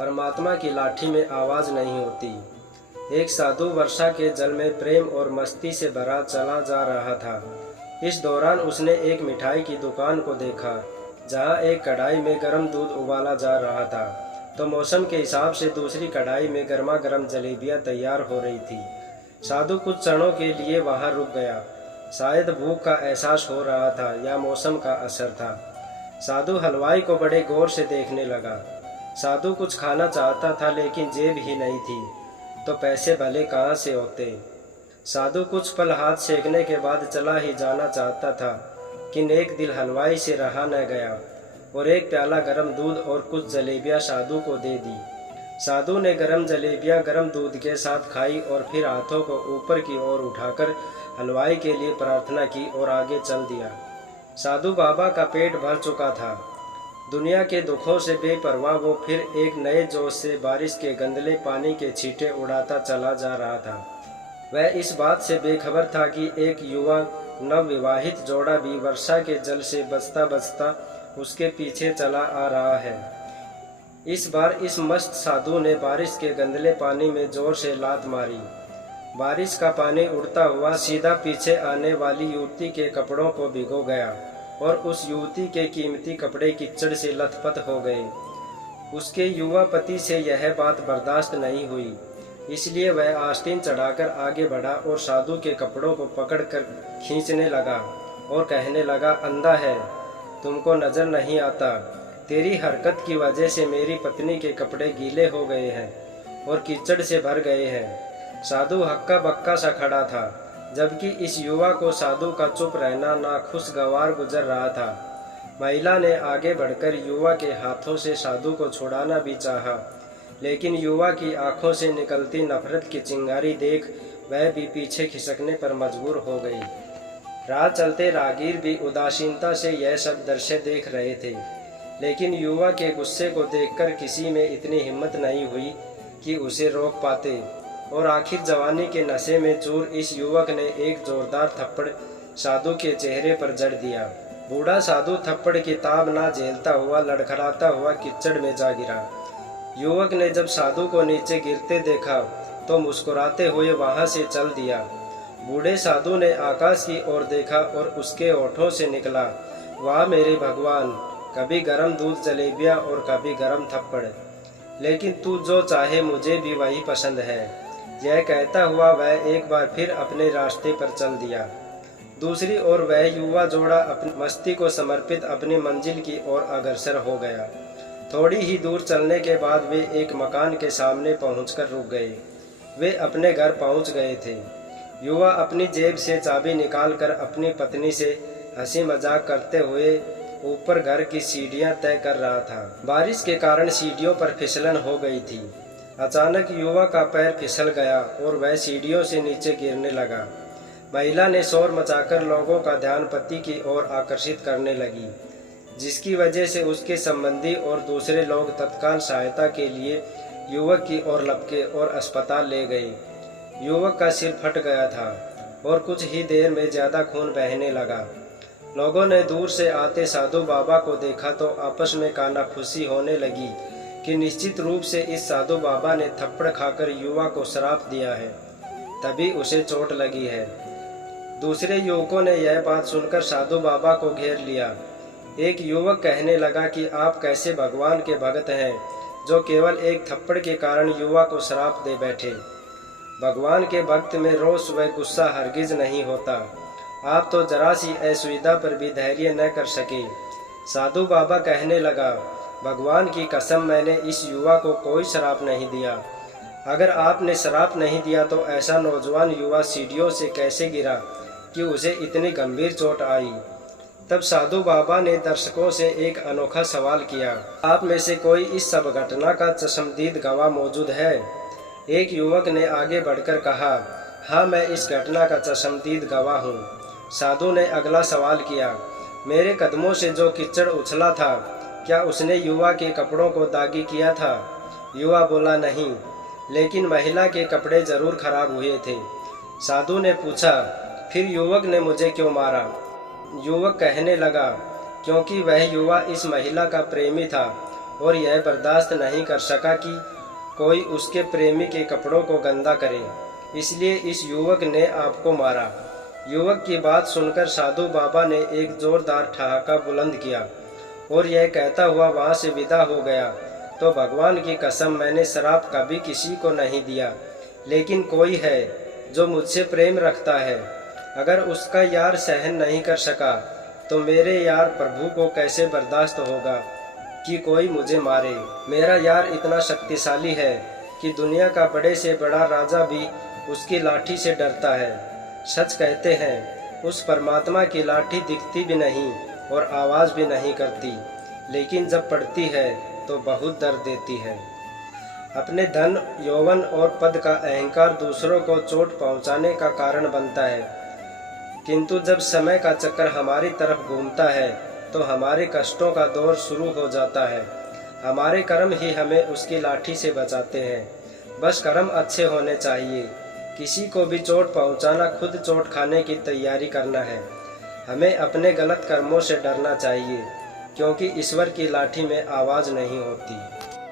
परमात्मा की लाठी में आवाज़ नहीं होती। एक साधु वर्षा के जल में प्रेम और मस्ती से भरा चला जा रहा था। इस दौरान उसने एक मिठाई की दुकान को देखा, जहां एक कढ़ाई में गर्म दूध उबाला जा रहा था, तो मौसम के हिसाब से दूसरी कढ़ाई में गर्मा गर्म जलेबियां तैयार हो रही थी। साधु कुछ क्षणों के लिए वहां रुक गया। शायद भूख का एहसास हो रहा था या मौसम का असर था। साधु हलवाई को बड़े गौर से देखने लगा। साधु कुछ खाना चाहता था, लेकिन जेब ही नहीं थी, तो पैसे भले कहाँ से होते। साधु कुछ पल हाथ सेकने के बाद चला ही जाना चाहता था कि नेक दिल हलवाई से रहा न गया और एक प्याला गरम दूध और कुछ जलेबियां साधु को दे दी। साधु ने गरम जलेबियां गरम दूध के साथ खाई और फिर हाथों को ऊपर की ओर उठाकर हलवाई के लिए प्रार्थना की और आगे चल दिया। साधु बाबा का पेट भर चुका था। दुनिया के दुखों से बेपरवाह वो फिर एक नए जोश से बारिश के गंदले पानी के छींटे उड़ाता चला जा रहा था। वह इस बात से बेखबर था कि एक युवा नवविवाहित जोड़ा भी वर्षा के जल से बचता बचता उसके पीछे चला आ रहा है। इस बार इस मस्त साधु ने बारिश के गंदले पानी में जोर से लात मारी। बारिश का पानी उड़ता हुआ सीधा पीछे आने वाली युवती के कपड़ों को भिगो गया और उस युवती के कीमती कपड़े कीचड़ से लथपथ हो गए। उसके युवा पति से यह बात बर्दाश्त नहीं हुई, इसलिए वह आस्तीन चढ़ाकर आगे बढ़ा और साधु के कपड़ों को पकड़कर खींचने लगा और कहने लगा, अंधा है, तुमको नजर नहीं आता। तेरी हरकत की वजह से मेरी पत्नी के कपड़े गीले हो गए हैं और कीचड़ से भर गए हैं। साधु हक्का बक्का सा खड़ा था, जबकि इस युवा को साधु का चुप रहना नाखुशगवार गुजर रहा था। महिला ने आगे बढ़कर युवा के हाथों से साधु को छुड़ाना भी चाहा, लेकिन युवा की आंखों से निकलती नफरत की चिंगारी देख वह भी पीछे खिसकने पर मजबूर हो गई। राह चलते राहगीर भी उदासीनता से यह सब दृश्य देख रहे थे, लेकिन युवा के गुस्से को देखकर किसी में इतनी हिम्मत नहीं हुई कि उसे रोक पाते और आखिर जवानी के नशे में चूर इस युवक ने एक जोरदार थप्पड़ साधु के चेहरे पर जड़ दिया। बूढ़ा साधु थप्पड़ की ताब ना झेलता हुआ लड़खड़ाता हुआ कीचड़ में जा गिरा। युवक ने जब साधु को नीचे गिरते देखा तो मुस्कुराते हुए वहां से चल दिया। बूढ़े साधु ने आकाश की ओर देखा और उसके होठों से निकला, वाह मेरे भगवान, कभी गरम दूध जलेबियां और कभी गरम थप्पड़, लेकिन तू जो चाहे मुझे भी वही पसंद है। यह कहता हुआ वह एक बार फिर अपने रास्ते पर चल दिया। दूसरी ओर वह युवा जोड़ा अपनी मस्ती को समर्पित अपनी मंजिल की ओर अग्रसर हो गया। थोड़ी ही दूर चलने के बाद वे एक मकान के सामने पहुंचकर रुक गए। वे अपने घर पहुंच गए थे। युवा अपनी जेब से चाबी निकालकर अपनी पत्नी से हंसी मजाक करते हुए ऊपर घर की सीढ़ियां तय कर रहा था। बारिश के कारण सीढ़ियों पर फिसलन हो गई थी। अचानक युवा का पैर फिसल गया और वह सीढ़ियों से नीचे गिरने लगा। महिला ने शोर मचाकर लोगों का ध्यान पति की ओर आकर्षित करने लगी, जिसकी वजह से उसके संबंधी और दूसरे लोग तत्काल सहायता के लिए युवक की ओर लपके और अस्पताल ले गए। युवक का सिर फट गया था और कुछ ही देर में ज्यादा खून बहने लगा। लोगों ने दूर से आते साधु बाबा को देखा तो आपस में कानाफूसी होने लगी कि निश्चित रूप से इस साधु बाबा ने थप्पड़ खाकर युवा को श्राप दिया है, तभी उसे चोट लगी है। दूसरे युवकों ने यह बात सुनकर साधु बाबा को घेर लिया। एक युवक कहने लगा कि आप कैसे भगवान के भक्त हैं जो केवल एक थप्पड़ के कारण युवा को श्राप दे बैठे। भगवान के भक्त में रोष व गुस्सा हरगिज नहीं होता। आप तो जरा सी असुविधा पर भी धैर्य न कर सके। साधु बाबा कहने लगा, भगवान की कसम, मैंने इस युवा को कोई श्राप नहीं दिया। अगर आपने श्राप नहीं दिया तो ऐसा नौजवान युवा सीढ़ियों से कैसे गिरा कि उसे इतनी गंभीर चोट आई। तब साधु बाबा ने दर्शकों से एक अनोखा सवाल किया, आप में से कोई इस सब घटना का चश्मदीद गवाह मौजूद है? एक युवक ने आगे बढ़कर कहा, हाँ, मैं इस घटना का चश्मदीद गवाह हूँ। साधु ने अगला सवाल किया, मेरे कदमों से जो कीचड़ उछला था, क्या उसने युवा के कपड़ों को दागी किया था? युवा बोला, नहीं, लेकिन महिला के कपड़े जरूर खराब हुए थे। साधु ने पूछा, फिर युवक ने मुझे क्यों मारा? युवक कहने लगा, क्योंकि वह युवा इस महिला का प्रेमी था और यह बर्दाश्त नहीं कर सका कि कोई उसके प्रेमी के कपड़ों को गंदा करे, इसलिए इस युवक ने आपको मारा। युवक की बात सुनकर साधु बाबा ने एक जोरदार ठहाका बुलंद किया और यह कहता हुआ वहाँ से विदा हो गया। तो भगवान की कसम, मैंने शराब कभी किसी को नहीं दिया, लेकिन कोई है जो मुझसे प्रेम रखता है। अगर उसका यार सहन नहीं कर सका तो मेरे यार प्रभु को कैसे बर्दाश्त होगा कि कोई मुझे मारे। मेरा यार इतना शक्तिशाली है कि दुनिया का बड़े से बड़ा राजा भी उसकी लाठी से डरता है। सच कहते हैं, उस परमात्मा की लाठी दिखती भी नहीं और आवाज़ भी नहीं करती, लेकिन जब पड़ती है तो बहुत दर्द देती है। अपने धन, यौवन और पद का अहंकार दूसरों को चोट पहुंचाने का कारण बनता है, किंतु जब समय का चक्कर हमारी तरफ घूमता है तो हमारे कष्टों का दौर शुरू हो जाता है। हमारे कर्म ही हमें उसकी लाठी से बचाते हैं। बस कर्म अच्छे होने चाहिए। किसी को भी चोट पहुंचाना खुद चोट खाने की तैयारी करना है। हमें अपने गलत कर्मों से डरना चाहिए, क्योंकि ईश्वर की लाठी में आवाज़ नहीं होती।